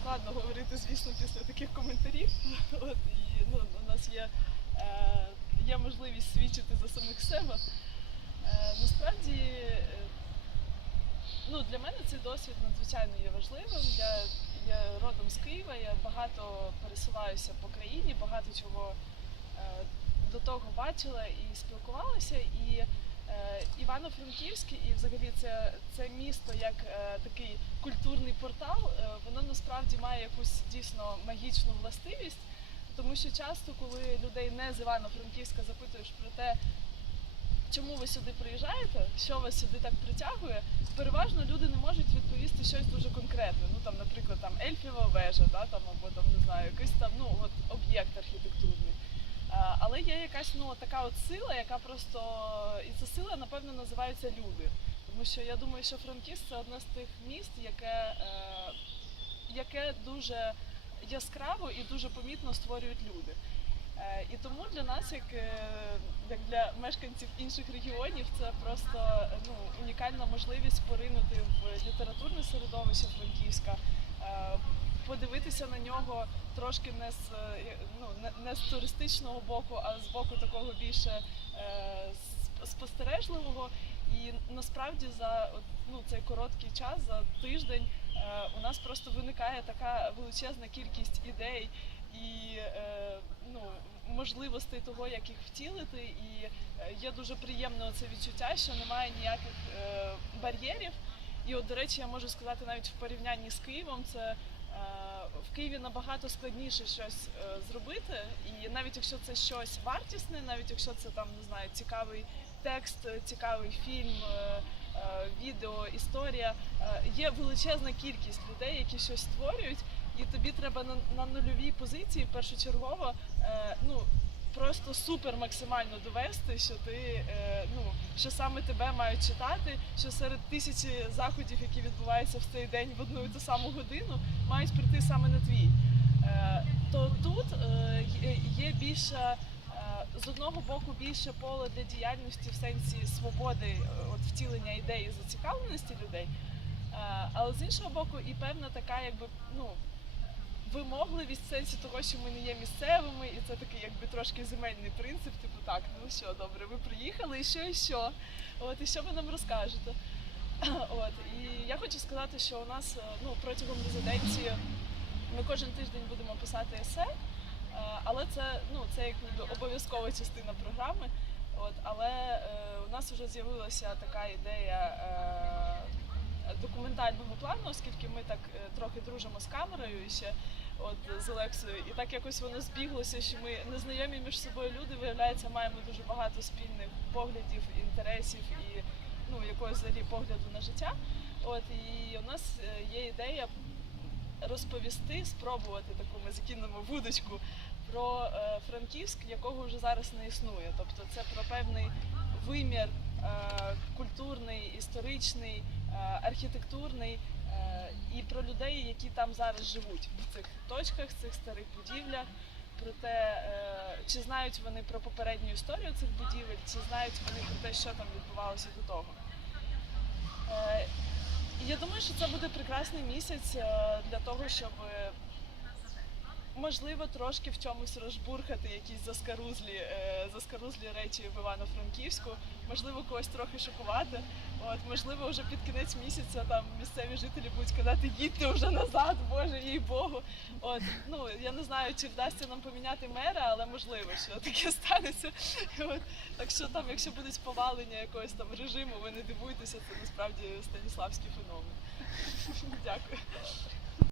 складно говорити, звісно, після таких коментарів. От і ну, у нас є, е, є можливість свідчити за самих себе. Е, насправді, е, ну, для мене цей досвід надзвичайно є важливим. Я, я родом з Києва, я багато пересуваюся по країні, багато чого е, до того бачила і спілкувалася. І Івано-Франківськ, і взагалі це, це місто як е, такий культурний портал, е, воно насправді має якусь дійсно магічну властивість. Тому що часто, коли людей не з Івано-Франківська запитуєш про те, чому ви сюди приїжджаєте, що вас сюди так притягує, переважно люди не можуть відповісти щось дуже конкретне. Ну там, наприклад, там ельфіва вежа, да, там або там не знаю, якийсь там ну от об'єкт архітектурний. А, є якась ну така от сила, яка просто і ця сила, напевно, називаються люди. Тому що я думаю, що Франківськ це одне з тих міст, яке, е, яке дуже яскраво і дуже помітно створюють люди. Е, І тому для нас, як, е, як для мешканців інших регіонів, це просто ну, унікальна можливість поринути в літературне середовище Франківська, е, подивитися на нього трошки не з, е, ну, не, з туристичного боку, а з боку такого більше е, спостережливого. І насправді за ну, цей короткий час, за тиждень, е, у нас просто виникає така величезна кількість ідей і ну, можливостей того, як їх втілити. І є дуже приємне це відчуття, що немає ніяких бар'єрів. І от, до речі, я можу сказати навіть в порівнянні з Києвом, це в Києві набагато складніше щось е, зробити. І навіть якщо це щось вартісне, навіть якщо це там не знаю, цікавий текст, е, цікавий фільм, е, е, відео, історія, е, є величезна кількість людей, які щось створюють, і тобі треба на, на нульовій позиції першочергово е, ну, просто супер максимально довести, що ти е, ну, що саме тебе мають читати, що серед тисячі заходів, які відбуваються в цей день в одну і ту саму годину, мають прийти саме на твій. Е, то тут е, є- більше. З одного боку більше поле для діяльності в сенсі свободи, от втілення ідеї зацікавленості людей, але з іншого боку, і певна така, якби ну вимогливість в сенсі того, що ми не є місцевими, і це такий якби трошки земельний принцип, типу так, ну що, добре, ви приїхали, і що, і що? От, і що ви нам розкажете? От, і я хочу сказати, що у нас е, ну, протягом резиденції ми кожен тиждень будемо писати есе, е, але це, ну, це як обов'язкова частина програми. От, але е, у нас вже з'явилася така ідея е, документального плану, оскільки ми так е, трохи дружимо з камерою і ще от з Олексою, і так якось воно збіглося, що ми незнайомі між собою люди, виявляється, маємо дуже багато спільних поглядів, інтересів і ну, якогось взагалі погляду на життя. От і у нас е, є ідея розповісти, спробувати таку ми закинемо вудочку про е, Франківськ, якого вже зараз не існує. Тобто це про певний вимір культурний, історичний, архітектурний е, і про людей, які там зараз живуть в цих точках, цих старих будівлях. Про те, е, чи знають вони про попередню історію цих будівель, чи знають вони про те, що там відбувалося до того. Е, я думаю, що це буде прекрасний місяць е, для того, щоб е, можливо трошки в чомусь розбурхати якісь заскарузлі, е, заскарузлі речі в Івано-Франківську, можливо, когось трохи шокувати. От, можливо, вже під кінець місяця там місцеві жителі будуть казати, їдьте вже назад, Боже, їй Богу. От, ну, я не знаю, чи вдасться нам поміняти мера, але можливо, що таке станеться. От, так що там, якщо будуть повалення якогось там режиму, ви не дивуйтеся, це насправді станіславський феномен. Дякую.